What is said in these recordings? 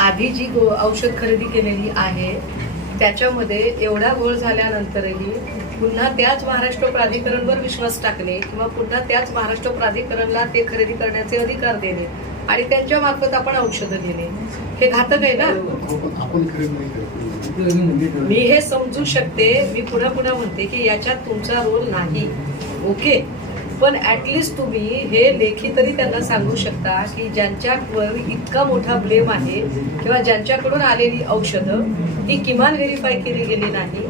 आधी जी गो- औषध खरेदी केलेली आहे त्याच्यामध्ये एवढा गोळ झाल्यानंतरही पुन्हा त्याच महाराष्ट्र प्राधिकरणवर विश्वास टाकणे किंवा पुन्हा त्याच महाराष्ट्र प्राधिकरणला ते खरेदी करण्याचे अधिकार देणे आणि त्यांच्या मार्फत आपण औषधं घेणे हे घातक आहे ना मी हे समजू शकते मी पुन्हा पुन्हा म्हणते की याच्यात तुमचा रोल नाही ओके? पण ॲटलिस्ट तुम्ही हे लेखी तरी त्यांना सांगू शकता की ज्यांच्यावर इतका मोठा ब्लेम आहे किंवा ज्यांच्याकडून आलेली औषधं ही किमान व्हेरीफाय केली गेली नाही.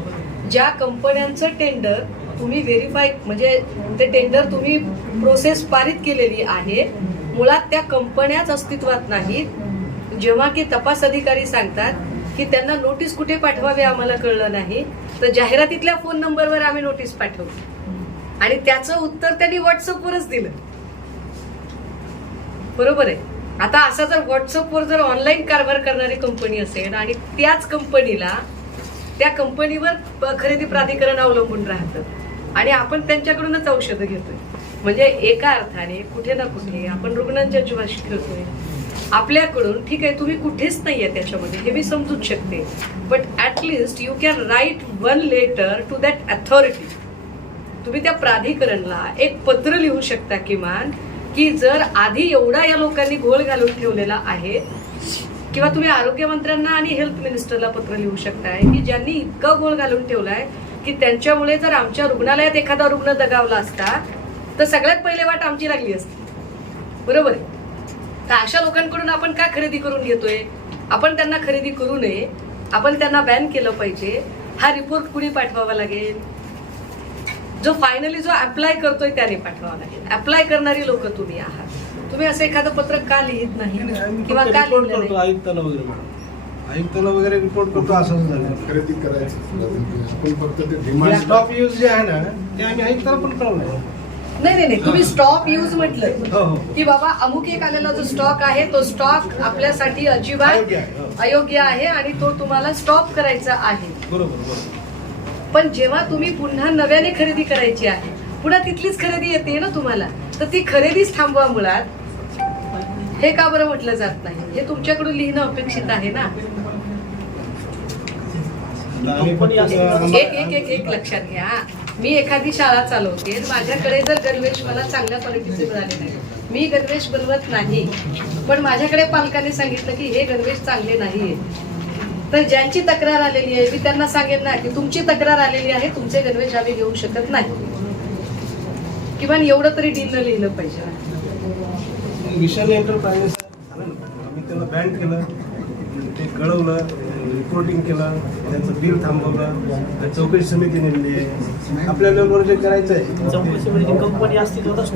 ज्या कंपन्यांचं टेंडर तुम्ही व्हेरीफाय म्हणजे ते टेंडर तुम्ही प्रोसेस पारित केलेली आहे मुळात त्या कंपन्याच अस्तित्वात नाहीत. जेव्हा की तपास अधिकारी सांगतात की त्यांना नोटीस कुठे पाठवावी आम्हाला कळलं नाही तर जाहिरातीतल्या फोन नंबरवर आम्ही नोटीस पाठवू आणि त्याचं उत्तर त्यांनी व्हॉट्सअपवरच दिलं. बरोबर आहे. आता असा जर व्हॉट्सअपवर जर ऑनलाईन कारभार करणारी कंपनी असेल आणि त्याच कंपनीला त्या कंपनीवर खरेदी प्राधिकरण अवलंबून राहतं आणि आपण त्यांच्याकडूनच औषधं घेतोय. म्हणजे एका अर्थाने कुठे ना कुठे आपण रुग्णांच्या जीवाशी खेळतोय. आपल्याकडून ठीक आहे तुम्ही कुठेच नाहीये त्याच्यामध्ये हे मी समजूच शकते. But at least you can write one letter to that authority तुम्ही त्या प्राधिकरणला एक पत्र लिहू शकता किमान की जर आधी एवढा या लोकांनी घोळ घालून ठेवलेला आहे किंवा तुम्ही आरोग्यमंत्र्यांना आणि हेल्थ मिनिस्टरला पत्र लिहू शकताय की ज्यांनी इतका घोळ घालून ठेवलाय की त्यांच्यामुळे जर आमच्या रुग्णालयात एखादा रुग्ण दगावला असता तर सगळ्यात पहिले वाट आमची लागली असती. बरोबर आहे? तर अशा लोकांकडून आपण काय खरेदी करून घेतोय? आपण त्यांना खरेदी करू नये. आपण त्यांना बॅन केलं पाहिजे. हा रिपोर्ट कुणी पाठवावा लागेल? जो फायनली जो अप्लाय करतोय त्याने पाठवावा लागेल. अप्लाय करणारी लोक तुम्ही आहात. तुम्ही असं एखादं पत्र का लिहित नाही? किंवा का रिपोर्ट लिहिलं करतो नाही? आयुक्ताला वगैरे मॅडम आयुक्ताला वगैरे रिपोर्ट करतो असंच झालं. खरेदी करायचं फक्त ते डिमांड स्टॉप यूज जे आहे ना ते आम्ही आयुक्ताला पण कळवलं नाही नाही नाही. तुम्ही स्टॉप यूज म्हटलं की बाबा अमुक एक आलेला जो स्टॉक आहे तो स्टॉक आपल्यासाठी अजिबात अयोग्य आहे, हो. अयोग्य आहे आणि तो तुम्हाला स्टॉप करायचा आहे. बरोबर बरोबर. पण जेव्हा तुम्ही पुन्हा नव्याने खरेदी करायची आहे पुन्हा तिथलीच खरेदी येते ना तुम्हाला तर ती खरेदीच थांबवा मुळात. हे का बरं म्हटलं जात नाही? हे तुमच्याकडून लिहिणं अपेक्षित आहे ना? एक एक एक एक लक्षात घ्या. मी एखादी शाळा चालवते माझ्याकडे जर गणवेश मला चांगल्या क्वालिटीचे मिळाले नाही. मी गणवेश बनवत नाही. पण माझ्याकडे पालकांनी सांगितलं की हे गणवेश चांगले नाहीये. तर ज्यांची तक्रार आलेली आहे मी त्यांना सांगेन ना की तुमची तक्रार आलेली आहे तुमचे गणवेश आम्ही घेऊ शकत नाही. किमान एवढं तरी डीलनं लिहिलं पाहिजे. विशाल एंटरप्राइजेस आम्ही त्याला केलं ते कळवलं रिपोर्टिंग केलं त्यांचं बिल थांबवलं चौकशी समिती नेमली आहे. आपल्या लेवलवर जे करायचं आहे चौकशी कंपनी अस्तित्वातच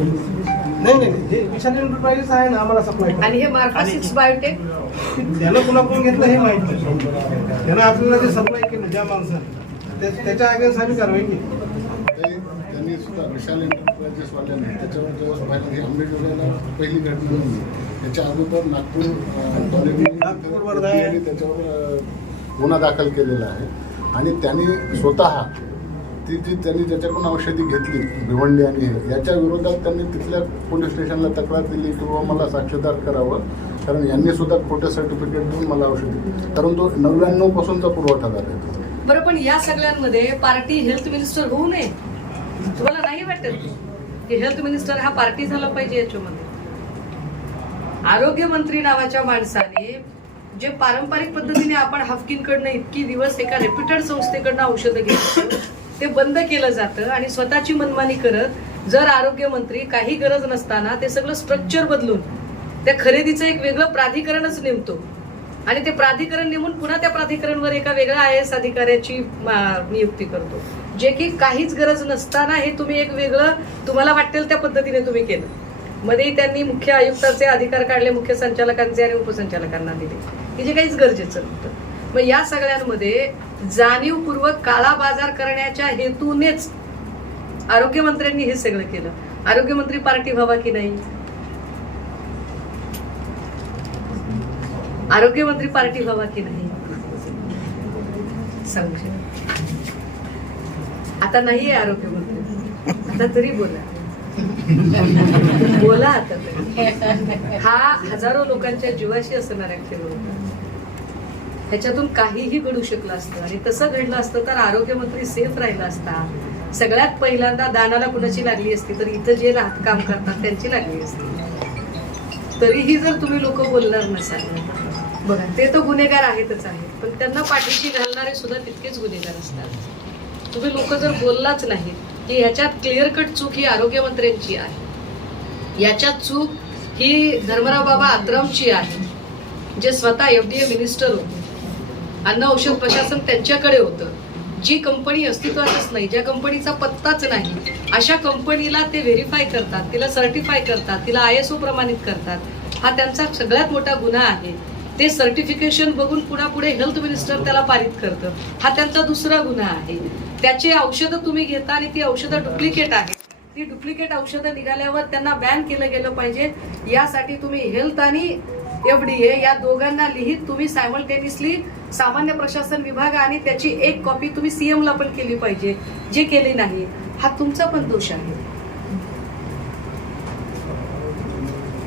नाही नाही एंटरप्राइजेस आहे ना आम्हाला सप्लाय आणि हे मार्फासिक्स बायोटेक त्यानं कुणाकडून घेतलं हे माहीत नाही. त्यानं आपल्याला जे सप्लाय केलं ज्या माणसानं त्या- त्याच्या अगेन्स्ट आम्ही कारवाई केली. त्यांनी सुद्धा विशाल एंटरप्राइजेस वाल्याने त्याच्यावर जेव्हा पाहिलं ही आंबेडकरला पहिली घटना नव्हती त्याच्या अगोदर नागपूर अं, कॉलेजने नागपूर वर्धा आहे. FBI ने त्याच्यावर अं, गुन्हा दाखल केलेला आहे. आणि त्यांनी स्वतः ती जी त्यांनी ज्याच्याकडून औषधी घेतली भिवंडी आणि याच्या विरोधात त्यांनी तिथल्या पोलीस स्टेशनला तक्रार दिली किंवा मला साक्षीदार करावं कारण यांनी सुद्धा खोटं सर्टिफिकेट देऊन मला औषधी कारण तो नव्याण्णव पासूनचा पुरवठा झाला बरं पण या सगळ्यांमध्ये पार्टी हेल्थ मिनिस्टर होऊ नये. तुम्हाला नाही वाटत की हेल्थ मिनिस्टर हा पार्टी झाला पाहिजे याच्यामध्ये? आरोग्यमंत्री नावाच्या माणसाने जे पारंपरिक पद्धतीने आपण हाफकिनकडनं इतकी दिवस एका रेप्युटेड संस्थेकडनं औषधं घेतो ते बंद केलं जातं आणि स्वतःची मनमानी करत जर आरोग्यमंत्री काही गरज नसताना ते सगळं स्ट्रक्चर बदलून त्या खरेदीचं एक वेगळं प्राधिकरणच नेमतो. आणि ते प्राधिकरण नेमून पुन्हा त्या प्राधिकरणवर एका वेगळ्या आय एस अधिकाऱ्याची मा, नियुक्ती करतो. जे की काहीच गरज नसताना हे तुम्ही एक वेगळं तुम्हाला वाटेल त्या पद्धतीने तुम्ही केलं. मध्ये त्यांनी मुख्य आयुक्ताचे अधिकार काढले मुख्य संचालकांचे आणि उपसंचालकांना दिले. की जे काहीच गरजेचं नव्हतं. मग या सगळ्यांमध्ये जाणीवपूर्वक काळा बाजार करण्याच्या हेतूनेच आरोग्यमंत्र्यांनी हे सगळं केलं. आरोग्यमंत्री पार्टी व्हावा की नाही? आरोग्यमंत्री पार्टी व्हावा की नाही? सांगू आता नाहीये आरोग्यमंत्री. आता तरी बोला. बोला आता तरी. हा हजारो लोकांच्या जीवाशी असणारा खेळ होता. ह्याच्यातून काहीही घडू शकलं असतं. आणि तसं घडलं असतं तर आरोग्यमंत्री सेफ राहिला असता. सगळ्यात पहिल्यांदा दानाला कुणाची लागली असती तर इथं जे राहत काम करतात त्यांची लागली असती. तरीही जर तुम्ही लोक बोलणार नसाल बघा ते तर गुन्हेगार आहेतच आहेत पण त्यांना पाठीशी घालणारे सुद्धा तितकेच गुन्हेगार असतात. तुम्ही लोक जर बोललाच नाही की ह्याच्यात क्लिअर कट चूक ही आरोग्यमंत्र्यांची आहे. याच्यात चूक ही धर्मराव बाबा आत्रमची आहे जे स्वतः एफ डी ए मिनिस्टर होते. अन्न औषध प्रशासन त्यांच्याकडे होतं. जी कंपनी अस्तित्वातच नाही ज्या कंपनीचा पत्ताच नाही अशा कंपनीला ते व्हेरीफाय करतात तिला सर्टिफाय करतात तिला आय एस ओ प्रमाणित करतात. हा त्यांचा सगळ्यात मोठा गुन्हा आहे. ते सर्टिफिकेशन बघून पुन्हा पुढे हेल्थ मिनिस्टर त्याला पारित करतं. हा त्यांचा दुसरा गुन्हा आहे. त्याचे औषधं तुम्ही घेता आणि ती औषधं डुप्लिकेट आहेत. ती डुप्लिकेट औषधं निघाल्यावर त्यांना बॅन केलं गेलं पाहिजे. यासाठी तुम्ही हेल्थ आणि एफ डी ए या दोघांना लिहित तुम्ही सायमल्टेनियसली सामान्य प्रशासन विभाग आणि त्याची एक कॉपी तुम्ही सीएम ला पण केली पाहिजे. जे केले नाही हा तुमचा पण दोष आहे.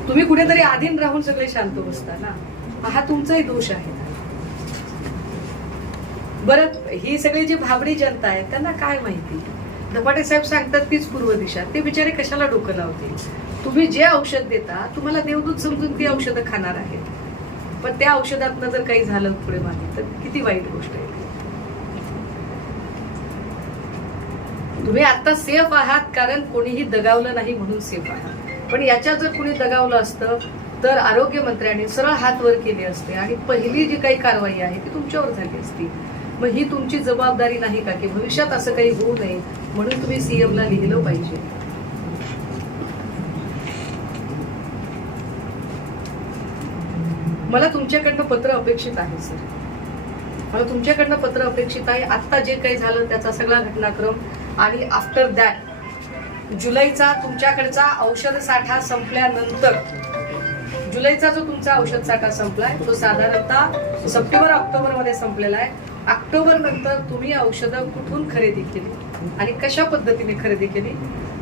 तुम्ही कुठेतरी आधीन राहून सगळे शांत बसता ना? हा तुमचाही दोष आहे. बरं ही सगळी जी भाबडी जनता आहे त्यांना काय माहिती? धपाटे साहेब सांगतात तीच पूर्व दिशा. ते बिचारे कशाला डोकं लावतील? तुम्ही जे औषध देता तुम्हाला देवदूत समजून ती औषधं खाणार आहेत. पण त्या औषधातनं जर काही झालं पुढे मागे तर किती वाईट गोष्ट आहे तुम्ही आता सेफ आहात कारण कोणीही दगावलं नाही म्हणून सेफ आहात. पण याच्यात जर कोणी दगावलं असतं तर आरोग्यमंत्र्यांनी सरळ हात वर केले असते आणि पहिली जी काही कारवाई आहे ती तुमच्यावर झाली असती. मग ही तुमची जबाबदारी नाही का की भविष्यात असं काही होऊ नये म्हणून तुम्ही सीएमला लिहिलं पाहिजे. मला तुमच्याकडनं पत्र अपेक्षित आहे सर. मला तुमच्याकडनं पत्र अपेक्षित आहे. आत्ता जे काही झालं त्याचा सगळा घटनाक्रम आणि आफ्टर दॅट जुलैचा तुमच्याकडचा औषध साठा संपल्यानंतर जुलैचा जो तुमचा औषध साठा संपलाय तो साधारणतः सप्टेंबर ऑक्टोबरमध्ये संपलेला आहे. ऑक्टोबर नंतर तुम्ही औषधं कुठून खरेदी केली आणि कशा पद्धतीने खरेदी केली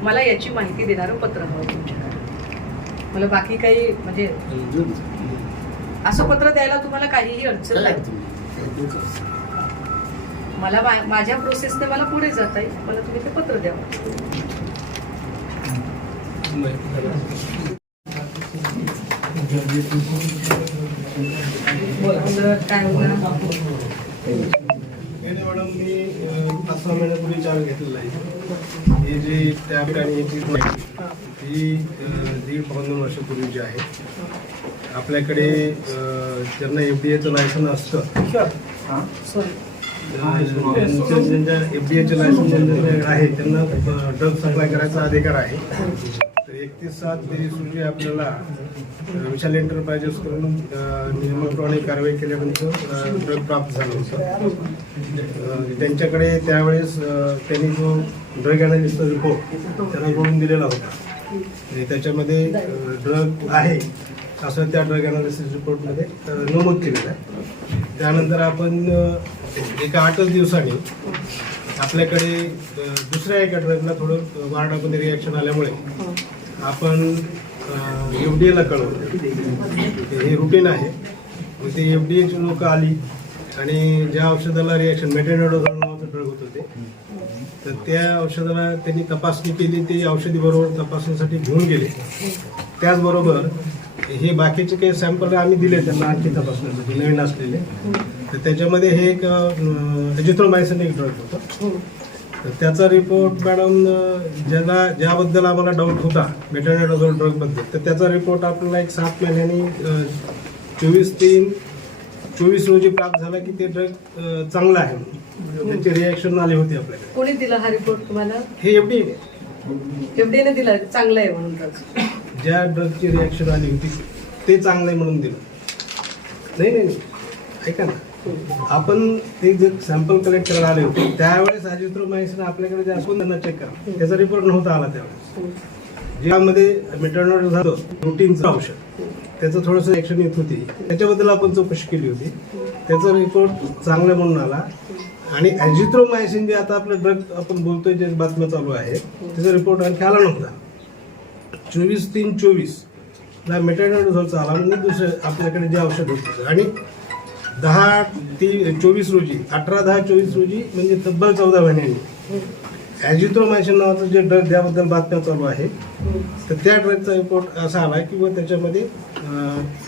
मला याची माहिती देणारं पत्र हवं तुमच्याकडे. मला बाकी काही म्हणजे असं पत्र द्यायला तुम्हाला काहीही अडचण नाही. मला मा- माझ्या प्रोसेसने मला पुढे जाता येईल मला तुम्ही ते पत्र द्यावं मॅडम मी पाच सहा महिन्यापूर्वी चार्ज घेतलेला आहे. हे जे टॅब आणि याची ही. दीड पाऊन दोन वर्षापूर्वीची आहे आपल्याकडे ज्यांना एफ डी एचं लायसन असतं ज्यांच्या एफ डी एचे लायसन ज्यांच्याकडे आहे त्यांना ड्रग सप्लाय करायचा अधिकार आहे. तर एकतीस सात तेवीस रोजी आपल्याला. विशाल एंटरप्राइजेस कडून अं, नियमाप्रमाणे कारवाई केल्यानंतर ड्रग प्राप्त झालं होतं. त्यांच्याकडे त्यावेळेस त्यांनी जो ड्रग अनालिसिसचा रिपोर्ट त्यांना करून दिलेला होता. आणि त्याच्यामध्ये ड्रग आहे. असं त्या ड्रग अनालिसिस रिपोर्टमध्ये नमूद केलेलं आहे. त्यानंतर आपण एका आठच दिवसांनी आपल्याकडे दुसऱ्या एका ड्रगला थोडं वारडामध्ये रिॲक्शन आल्यामुळे आपण एफ डी एला कळवलं. हे रुटीन आहे. मग ते एफ डी एची लोकं आली आणि ज्या औषधाला रिॲक्शन मेटेनोडोझॉल नावाचं ड्रग होतं ते तर त्या औषधाला त्यांनी तपासणी केली ती औषधी बरोबर तपासणीसाठी घेऊन गेले. त्याचबरोबर हे बाकीचे काही सॅम्पल आम्ही दिले त्यांना आणखी तपासण्यासाठी नवीन असलेले. तर त्याच्यामध्ये हे एक एजिथ्रोमायसिन एक ड्रग होतं. तर त्याचा रिपोर्ट मॅडम ज्याला ज्याबद्दल आम्हाला डाऊट होता मेटाडेडोझोल ड्रगबद्दल तर त्याचा रिपोर्ट आपल्याला एक सात महिन्यांनी चोवीस तीन चोवीस रोजी प्राप्त झाला की ते ड्रग चांगलं आहे म्हणून. त्याची रिॲक्शन आली होती आपल्याकडे. कोणी दिला हा रिपोर्ट तुम्हाला? हे एवढी एफडीने दिला चांगलं आहे म्हणून. ज्या ड्रगची रिॲक्शन आली होती ते चांगलं आहे म्हणून दिलं. नाही नाही नाही. ऐका ना. आपण ते जे सॅम्पल कलेक्ट करायला आले होते त्यावेळेस अजिथ्रोमायसिन आपल्याकडे जे असून त्यांना चेक करा. त्याचा रिपोर्ट नव्हता आला त्यावेळेस. ज्यामध्ये मेटर्नॉल झालं रुटीनचं औषध त्याचं थोडंसं रिॲक्शन येत होती. त्याच्याबद्दल आपण चौकशी केली होती. त्याचा रिपोर्ट चांगला म्हणून आला. आणि ॲजिथ्रोमायसिन जे आता आपलं ड्रग आपण बोलतोय जे बातम्या चालू आहे त्याचा रिपोर्ट आणखी आला नव्हता. चोवीस तीन चोवीस ला मेटाडोझॉलचा आला. म्हणजे दुसरं आपल्याकडे जे औषध होतं. आणि दहा ती चोवीस रोजी अठरा दहा चोवीस रोजी म्हणजे तब्बल चौदा महिन्यांनी. ॲजिथ्रोमायसिन नावाचं जे ड्रग त्याबद्दल बातम्या चालू आहे. तर त्या ड्रगचा रिपोर्ट असा आला की व त्याच्यामध्ये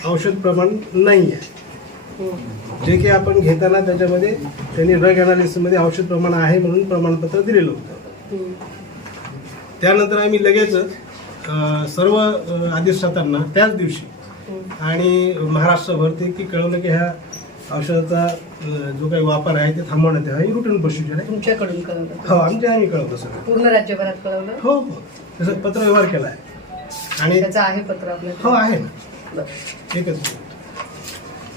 औषध प्रमाण नाही आहे जे की आपण घेताना त्याच्यामध्ये त्यांनी ड्रग अनालिसिसमध्ये औषध प्रमाण आहे म्हणून प्रमाणपत्र दिलेलं होतं. त्यानंतर आम्ही लगेच अं, सर्व अधिष्ठातांना त्याच दिवशी आणि महाराष्ट्रभर ते की कळवलं की ह्या औषधाचा जो काही वापर आहे ते थांबवण्यात यावा. ही रुटीन प्रोसिजर आहे. तुमच्याकडून कळवलं हो आमच्या आम्ही कळवतो सगळं. पूर्ण राज्यभरात कळवलं? हो हो. तसं पत्रव्यवहार केला आहे आणि त्याचं आहे पत्र हो आपल्याकडे आहे ना. एकच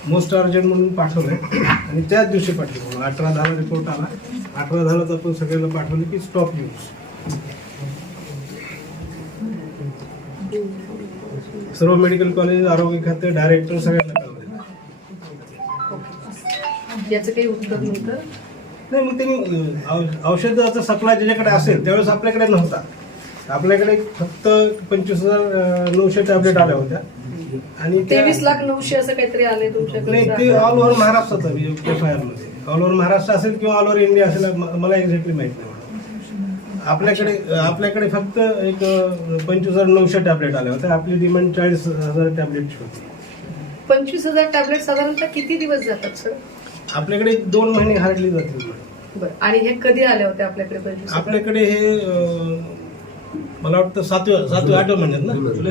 मोस्ट अर्जंट म्हणून पाठवलंय. आणि त्याच दिवशी पाठवलं. अठरा दहाला रिपोर्ट आला. अठरा दहालाच आपण सगळ्यांना पाठवलं की स्टॉप यूज सर्व मेडिकल कॉलेज आरोग्य खाते डायरेक्टर सगळ्यांना कळवलं याचं काही उत्तर नव्हतं? नाही मग त्यांनी औ- औषधाचा सप्लाय ज्याच्याकडे असेल त्यावेळेस आपल्याकडे नव्हता. आपल्याकडे फक्त पंचवीस हजार नऊशे टॅबलेट आल्या होत्या. आणि त्या- तेवीस लाख नऊशे असं काहीतरी आले नाही ते तुमच्याकडे ऑल ओव्हर महाराष्ट्राचा एफ आय आरमध्ये. ऑल ओव्हर महाराष्ट्र असेल किंवा ऑल ओव्हर इंडिया असेल म- मला एक्झॅक्टली माहीत नाही. आपल्याकडे आपल्याकडे फक्त एक पंचवीस हजार नऊशे टॅबलेट आल्या होत्या आपली डिमांड चाळीस हजार टॅबलेटची होती. पंचवीस हजार टॅबलेट साधारणतः किती दिवस जातात सर? आपल्याकडे दोन महिने हार्डली जातील. बरं. आणि हे कधी आले होते आपल्याकडे पंचवीस? आपल्याकडे हे अं, मला वाटतं सातव्या सातव्या आठव्या महिन्यात ना? जुलै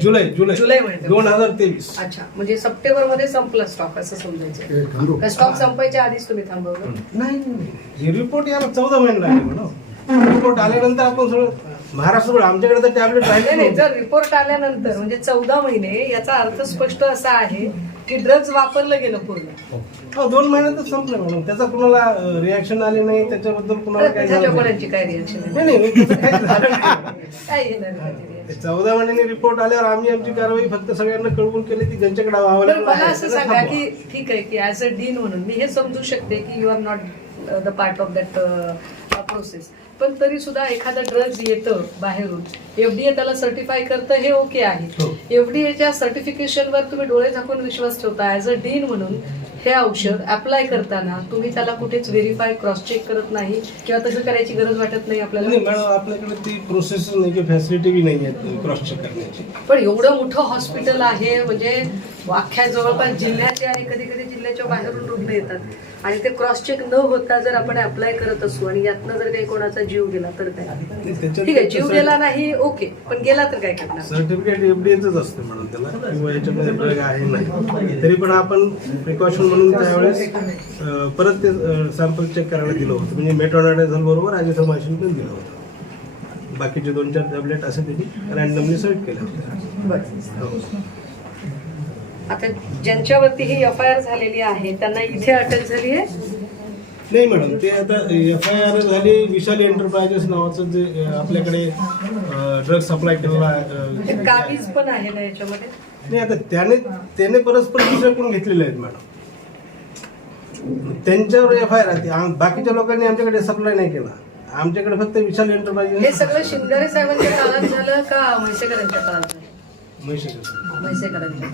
जुलै. जुलै जुलै. महिन्यात. दोन हजार तेवीस. अच्छा. म्हणजे सप्टेंबरमध्ये संपला स्टॉक असं समजायचं. हे स्टॉक संपायच्या आधीच तुम्ही थांबवलं? नाही नाही रिपोर्ट याला चौदा महिने लागले म्हणा रिपोर्ट आल्यानंतर आपण सगळं महाराष्ट्र आमच्याकडे तर टॅबलेट नाही नाही राहिले जर रिपोर्ट आल्यानंतर म्हणजे चौदा महिने याचा अर्थ स्पष्ट असा आहे की ड्रग्ज वापरलं गेलं पूर्ण हो दोन महिन्यातच संपलं मॅडम त्याचा कुणाला रिॲक्शन आले नाही त्याच्याबद्दल कुणाला काही झालं नाही. त्याच्या काय रिॲक्शन नाही नाही त्याचं काहीच झालं नाही. काय येणार त्याची reaction? ते चौदा महिन्यांनी रिपोर्ट आल्यावर आम्ही आमची कारवाई फक्त सगळ्यांना कळवून केली ती ज्यांच्याकडे तर available मला आहे असं सांगा थांबवा. की ठीक आहे की ऍज अ डीन म्हणून मी हे समजू शकते की you are not the part of that process पण तरी सुद्धा एखादं ड्रग्ज येतं बाहेरून एफडीए त्याला सर्टिफाय करतं हे ओके आहे. हो. एफडीएच्या सर्टिफिकेशनवर तुम्ही डोळे झाकून विश्वास ठेवता ऍज अ डीन म्हणून हे औषध अप्लाय करताना तुम्ही त्याला कुठेच व्हेरीफाय क्रॉस चेक करत नाही किंवा तसं करायची गरज वाटत नाही नाही आपल्याला मॅडम आपल्याकडे ती प्रोसेस नाही फॅसिलिटी बी नाही आहे क्रॉस चेक करण्याची. पण एवढं मोठं हॉस्पिटल आहे म्हणजे अख्ख्या जवळपास जिल्ह्याचे आणि कधी कधी जिल्ह्याच्या बाहेरून रुग्ण येतात. आणि ते क्रॉस चेक न होता जर आपण अप्लाय करत असू आणि यातनं जर काही कोणाचा जीव गेला तर काय? ठीक आहे जीव गेला नाही ओके पण गेला तर काय करणार? सर्टिफिकेट एफडीएच असतं मॅडम त्याला किंवा याच्यामध्ये ड्रग आहे नाही. तरी पण आपण प्रिकॉशन म्हणून त्यावेळेस परत ते सॅम्पल चेक करायला दिलं होतं. म्हणजे मेट्रोनाडाझल बरोबर आजिथ्रोमायसिन पण दिलं होतं. बाकीचे दोन चार टॅबलेट असे त्यांनी रॅन्डमली सिलेक्ट केले होते. आता ज्यांच्यावरती ही एफ आय आर झालेली आहे त्यांना इथे अटक झाली आहे? नाही मॅडम ते आता एफ आय आर झाली विशाल एंटरप्राइजेस नावाचं जे आपल्याकडे ड्रग सप्लाय केलेला ते अं, काबीज पण आहे ना याच्यामध्ये? नाही आता त्याने त्याने परस्पर दुसऱ्याकडून घेतलेले आहेत मॅडम. त्यांच्यावर एफ आय आर बाकीच्या लोकांनी आमच्याकडे सप्लाय नाही केला. आमच्याकडे फक्त विशाल हे एंटरप्राइजेस. सगळं शिंगारे साहेबांच्या काळात झालं का म्हैसेकरांच्या काळात झालं. म्हैसेकरांच्या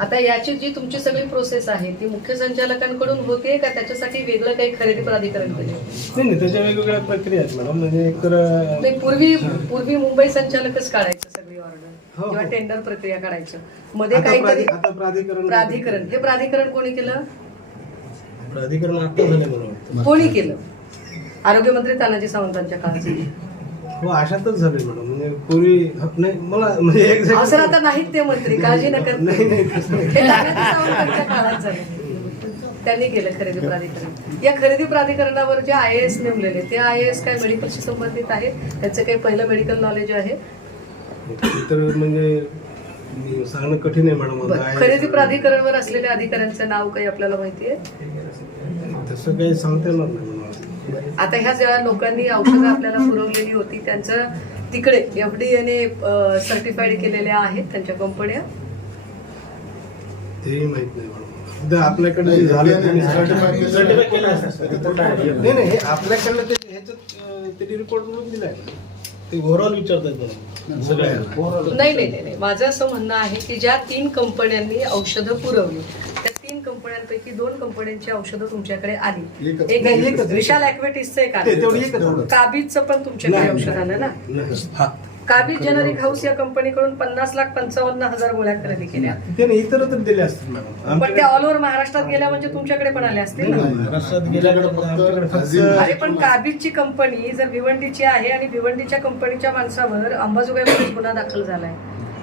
आता याची जी तुमची सगळी प्रोसेस आहे ती मुख्य संचालकांकडून होते का? त्याच्यासाठी वेगळं काही खरेदी प्राधिकरण केलं नाही नाही त्याच्या वेगवेगळ्या प्रक्रिया आहेत मॅडम. म्हणजे एकतर पूर्वी पूर्वी मुंबई संचालकच काढायचं सगळी ऑर्डर. हो, किंवा हो. टेंडर प्रक्रिया काढायचं. मध्ये काहीतरी प्राधिकरण प्राधिकरण. हे प्राधिकरण कोणी केलं? प्राधिकरण कोणी केलं? आरोग्यमंत्री तानाजी सावंतांच्या काळात. हो अशातच झाले मॅडम म्हणजे पूर्वी नाही मला म्हणजे असं आता नाहीत ते मंत्री काळजी नका करू. नाही नाही तसं नाही. हे तानाजी सावंतांच्या काळात झालं त्यांनी केलं खरेदी प्राधिकरण या खरेदी प्राधिकरणावर जे आय एस नेमलेले ते आय एस काय मेडिकलशी संबंधित आहेत त्याचं काही पहिलं मेडिकल नॉलेज आहे तर म्हणजे सांगणं कठीण आहे मॅडम बरं. आता आहे. खरेदी प्राधिकरणवर असलेल्या अधिकाऱ्यांचं नाव काही आपल्याला माहिती आहे तसं काही सांगता येणार नाही आता ह्या ज्या लोकांनी औषधं आपल्याला पुरवलेली होती त्यांचं तिकडे एफडीएने सर्टिफाईड केलेल्या आहेत त्यांच्या कंपन्या. तेही माहीत नाही आपल्याकडे झालं. नाही. नाही हे आपल्याकडलं ते ह्याच्यात अं, त्यांनी रिपोर्ट म्हणून दिलाय ना. ते ओव्हरऑल विचारतात मला सगळ्या नाही नाही नाही नाही. माझं असं म्हणणं आहे की ज्या तीन कंपन्यांनी औषधं पुरवली त्या कंपन्यांपैकी दोन कंपन्यांची औषधं तुमच्याकडे आली. एकच. एक नाही, एकच. विशाल ऍक्वेटिसचं एक ते आलं तेवढी एकच आहे. काबीजचं पण तुमच्याकडे नाही, औषध आलं ना. काबीज जेनरिक हाऊस या कंपनीकडून पन्नास लाख पंचावन्न हजार गोळ्या खरेदी केल्या. त्याने इतर तर दिले असतील मॅडम. पण त्या ऑल ओव्हर महाराष्ट्रात गेल्या म्हणजे तुमच्याकडे पण आल्या असतील ना? गेल्याकडे फक्त आमच्याकडे फक्त अरे पण काबीजची कंपनी जर भिवंडीची आहे आणि भिवंडीच्या कंपनीच्या माणसावर अंबाजोगाईमध्ये गुन्हा दाखल झालाय.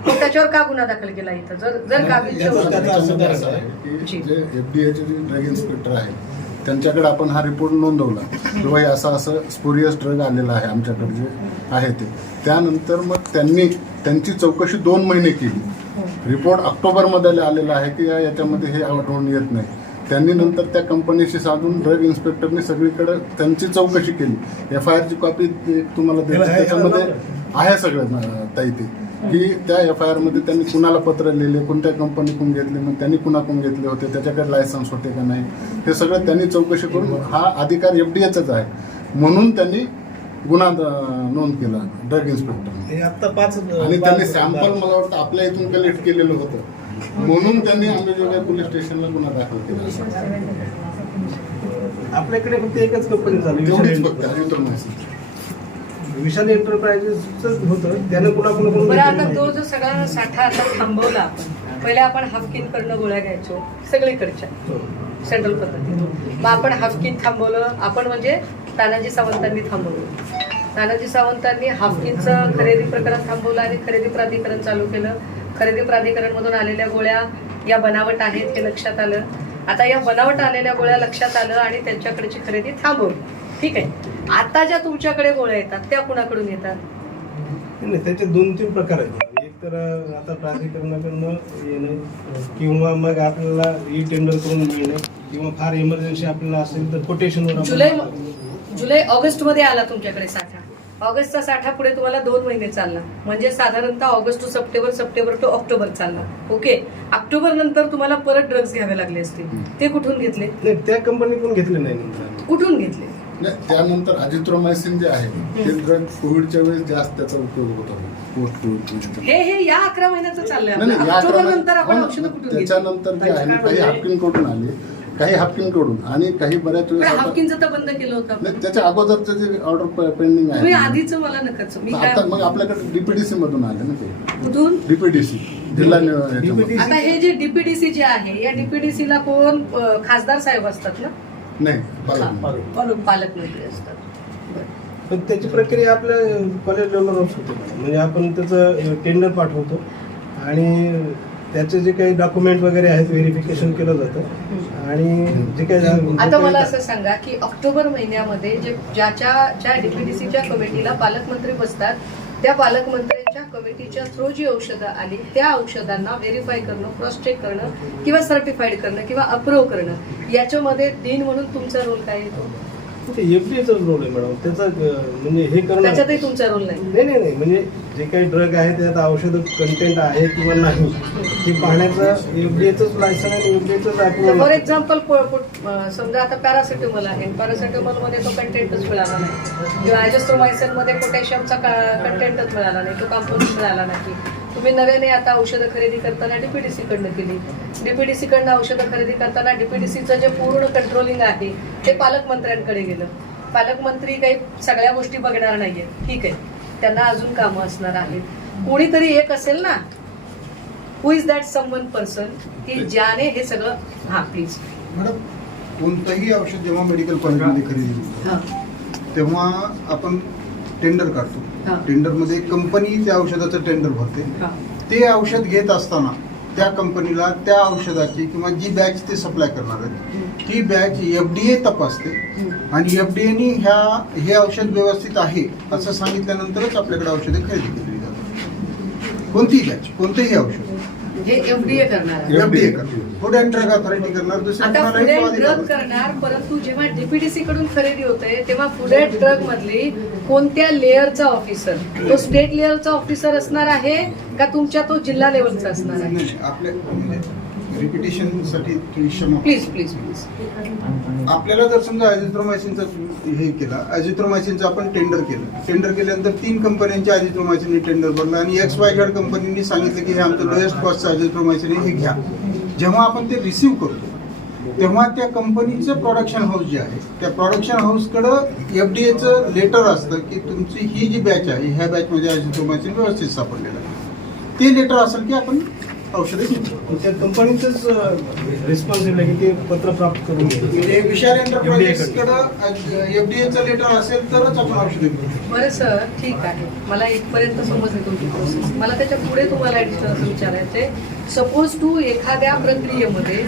मग त्याच्यावर का गुन्हा दाखल केला इथं? जर जर आहे. आहे. की एफडीएचे ड्रग इन्स्पेक्टर आहेत त्यांच्याकडे आपण हा रिपोर्ट नोंदवला किंवा हे असं असं स्पुरियस ड्रग आलेला आहे आमच्याकडे जे आहे ते. त्यानंतर मग त्यांनी त्यांची चौकशी दोन महिने केली. रिपोर्ट ऑक्टोबरमध्ये आलेला आहे की या याच्यामध्ये हे आढळून येत नाही. त्यांनी नंतर त्या कंपनीशी साधून ड्रग इन्स्पेक्टरने सगळीकडे त्यांची चौकशी केली. एफ आय आरची कॉपी तुम्हाला आहे- त्याच्यामध्ये आहे सगळं अं, ताई ते. की त्या एफ आय आरमध्ये त्यांनी कुणाला पत्र लिहिले कोणत्या कंपनीकडून घेतले मग त्यांनी कुणाकडून घेतले होते त्याच्याकडे लायसन्स होते का नाही? हे सगळं त्यांनी चौकशी करून हा अधिकार एफ डी एचाच आहे. म्हणून त्यांनी गुन्हा नोंद केला ड्रग हे पाच आणि त्यांनी सॅम्पल मला वाटतं आपल्या इथून कलेक्ट केलेलं होतं. म्हणून त्यांनी अंबेजोगाई पोलीस स्टेशनला गुन्हा दाखल केला. आपल्याकडे फक्त एकच कंपनी झाली फक्त विशाल एंटरप्राइजेसच होतं त्यानं कुणा कुणाकडून बरं आता तो. जो सगळा साठा आता थांबवला आपण पहिले आपण हाफकिन कडनं गोळ्या घ्यायचो सगळीकडच्या हो. सेंट्रल पद्धतीने. मग आपण हाफकिन थांबवलं आपण म्हणजे तानाजी सावंतांनी थांबवलं. तानाजी सावंतांनी हाफकिनचं खरेदी प्रकरण थांबवलं आणि खरेदी प्राधिकरण चालू केलं. खरेदी प्राधिकरण मधून आलेल्या गोळ्या या बनावट आहेत हे लक्षात आलं. आता या बनावट आलेल्या गोळ्या लक्षात आलं आणि त्यांच्याकडची खरेदी थांबवली. ठीक आहे? आता ज्या तुमच्याकडे गोळ्या येतात त्या कुणाकडून येतात? नाही त्याचे दोन तीन प्रकार आहेत. एक तर आता प्राधिकरणाकडनं येणे किंवा मग आपल्याला ई टेंडर करून मिळणे किंवा फार इमर्जन्सी आपल्याला असेल तर कोटेशनवर जुलै जुलै ऑगस्टमध्ये आला तुमच्याकडे साठा. ऑगस्टचा साठा पुढे तुम्हाला दोन महिने चालला म्हणजे साधारणतः August to September September to October चालला ओके? ऑक्टोबर नंतर तुम्हाला परत ड्रग्ज घ्यावे लागले असतील. ते कुठून घेतले? नाही त्या कंपनीकडून घेतले नाही. नंतर कुठून घेतले? त्यानंतर अजिथ्रोमायसिन जे आहे. ते ड्रग कोविडच्या वेळेस जास्त त्याचा उपयोग होत होता. पोस्ट कोविड हे हे या अकरा महिन्याचं चाललंय त्याच्यानंतर जे आहे ना काही हाफकिनकडून आले काही हाफकिनकडून आणि काही बऱ्याच वेळेस हाफकिनचं तर बंद केलं होतं त्याच्या अगोदरचं जे ऑर्डर पेंडिंग तुम्ही आहे आधीच मला नकाच आता मग आपल्याकडे डीपीडीसी मधून आले ना ते. कुठून? डीपीडीसी जिल्हा आता हे जे डीपीडीसी जे आहे या डीपीडीसी ला कोण खासदार साहेब असतात ना? नाही पालक. पालकमंत्री असतात. पण त्याची प्रक्रिया आपल्या कॉलेज लेवलवर होते म्हणजे आपण त्याचं टेंडर पाठवतो आणि त्याचे जे काही डॉक्युमेंट वगैरे आहेत व्हेरिफिकेशन केलं जातं. आणि जे काही आता मला असं सांगा की ऑक्टोबर महिन्यामध्ये जे ज्याच्या ज्या डीपीडीसीच्या कमिटीला पालकमंत्री बसतात त्या पालकमंत्र्यांच्या कमिटीच्या थ्रू जी औषधं आली त्या औषधांना व्हेरीफाय करणं क्रॉस चेक करणं किंवा सर्टिफाईड करणं किंवा अप्रूव्ह करणं याच्यामध्ये दिन म्हणून तुमचा रोल काय येतो? एफडीएचा रोल आहे मॅडम त्याचा म्हणजे हे करणं त्याच्यातही तुमचा रोल नाही. नाही नाही नाही. म्हणजे जे काही ड्रग आहे त्यात औषध कंटेंट आहे किंवा नाही हे पाहण्याचं एफडीएच लायसन आणि एफडीएच फॉर अप्रुव्हल एक्झाम्पल समजा आता पॅरासिटामॉल आहे. पॅरासिटामॉलमध्ये तो कंटेंटच मिळाला नाही. किंवा ॲजेस्ट्रोमायसिनमध्ये पोटॅशियमचा कंटेंटच मिळाला नाही. तो कंपोस्ट मिळाला नाही. तुम्ही नव्याने आता औषधं खरेदी करताना डीपीडीसी कडनं केली. डीपीडीसी कडनं औषधं खरेदी करताना डीपीडीसीचं जे पूर्ण कंट्रोलिंग आहे ते पालकमंत्र्यांकडे गेलं. पालकमंत्री काही सगळ्या गोष्टी बघणार नाहीये. ठीक आहे. त्यांना अजून कामं असणार आहेत. कोणीतरी एक असेल ना who is that someone person की ज्याने हे सगळं हा प्लीज मॅडम कोणतंही औषध जेव्हा मेडिकल कॉलेजमध्ये खरेदी तेव्हा आपण टेंडर. काढतो. टेंडरमध्ये कंपनी त्या औषधाचं टेंडर भरते. ते औषध घेत असताना त्या कंपनीला त्या औषधाची किंवा जी बॅच ते सप्लाय करणार आहेत ती बॅच एफ डी ए तपासते. आणि एफ डी एनी ह्या हे औषध व्यवस्थित आहे असं सांगितल्यानंतरच आपल्याकडे औषधे खरेदी केली जातात. कोणतीही बॅच कोणतेही औषध. हे एफडीए करणार. आहे. एफ डी ए करणार. फूड अँड ड्रग ऑथॉरिटी करणार दुसऱ्या आता फूड अँड ड्रग नसतो. करणार परंतु जेव्हा डीपीडीसी कडून खरेदी होते तेव्हा फूड अँड ड्रग मधली कोणत्या लेअरचा ऑफिसर तो स्टेट लेअरचा ऑफिसर असणार आहे का तुमच्या तो जिल्हा लेवलचा असणार आहे? आपल्या म्हणजे रिपिटेशनसाठी प्लीज प्लीज प्लीज आपल्याला जर समजा अजिथ्रोमायसिनचं हे केलं अजिथ्रोमायसिनचं आपण टेंडर केलं. टेंडर केल्यानंतर तीन कंपन्यांच्या अजिथ्रोमायसिनने टेंडर भरलं आणि एक्स वाय झेड कंपनीने सांगितलं की हे आमचं लोएस्ट कॉस्टचं अजिथ्रोमायसिन हे घ्या. जेव्हा आपण ते रिसिव्ह करतो तेव्हा त्या कंपनीचं प्रोडक्शन हाऊस जे आहे त्या प्रोडक्शन हाऊसकडं एफ डी एचं लेटर असतं की तुमची ही जी बॅच आहे ह्या बॅचमध्ये अजिथ्रोमायसिन व्यवस्थित सापडलेलं आहे. ते लेटर असेल की आपण औषधं घेतो त्या कंपनीचंच रिस्पॉन्सिबल आहे की ते पत्र प्राप्त करून. म्हणजे विशाल एंटरप्राइजेस FDA कडं एफ डी एचं लेटर असेल तरच आपण औषधं बरं सर. ठीक आहे. मला इथपर्यंत समजली तुमची प्रोसेस मला त्याच्या पुढे तुम्हाला ऍडिशनल असं विचारायचंय. सपोज टू एखाद्या प्रक्रियेमध्ये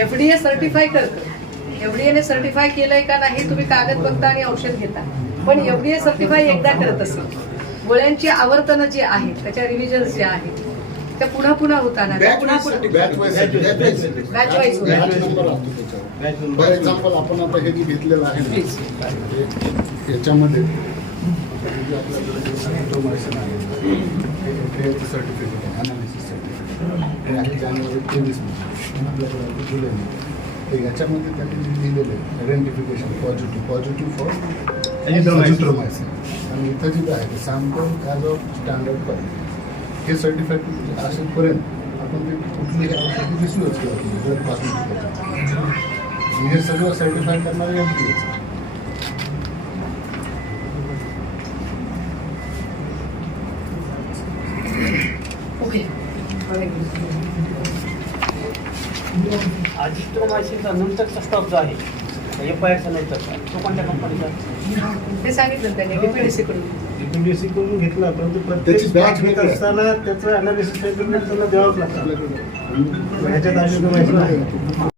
एफ डी ए सर्टिफाय करतं एफ डी एने सर्टिफाय केलंय का नाही तुम्ही कागद बघता आणि औषध घेता. पण एफ डी ए सर्टिफाय एकदा करत असेल. गोळ्यांची आवर्तनं जी आहेत त्याच्या रिव्हिजन्स ज्या आहेत त्या पुन्हा पुन्हा होताना त्या पुन्हा पुन्हा बॅच वाईज बॅच वाईज होतात बॅच नंबर असतो त्याच्यावर फॉर एक्झाम्पल आपण आता हे जे घेतलेलं आहे याच्यामध्ये सर्टिफिकेट अनालिसिस सर्टिफिकेट हे आहे जानेवारी तेवीस आपल्याकडे तर याच्यामध्ये त्यांनी जे लिहिलेलं आहे आयडेंटिफिकेशन पॉझिटिव्ह पॉझिटिव्ह फॉर. आणि इथं जे आहे ते sample as of standard quality हे सर्टिफाईड असेपर्यंत आपण ते कुठलीही औषधी करत आणि हे सगळं सर्टिफाय करणारे एम पी ओके आजिस्ट्रोमायसिनचा नंतरचा स्टॉक जो आहे एफ आय आरचा नंतरचा. तो कोणत्या कंपनीचा ते सांगितलं त्यांनी डीपीडीसी कडून. DPDC करून घेतला परंतु प्रत्येक batch घेत. असताना त्याचं अनालिसिस द्यावंच लागतं. ह्याच्यात आहे